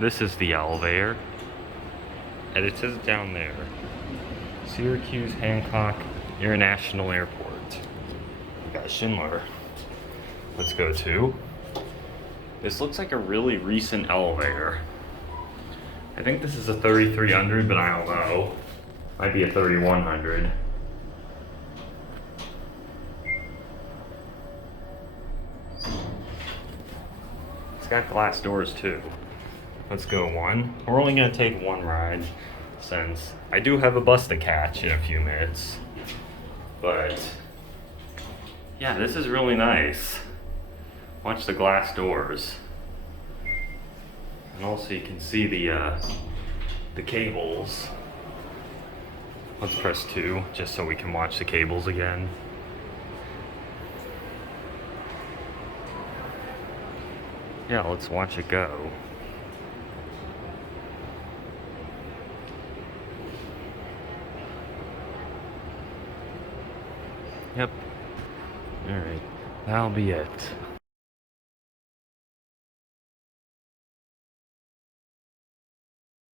this is the elevator. And it says down there, Syracuse Hancock International Airport. We got Schindler. Let's go to. This looks like a really recent elevator. I think this is a 3300, but I don't know. Might be a 3100. It's got glass doors too. Let's go one. We're only gonna take one ride since I do have a bus to catch in a few minutes. But yeah, this is really nice. Watch the glass doors. And also you can see the cables. Let's press 2 just so we can watch the cables again. Yeah, let's watch it go. Yep. Alright, that'll be it.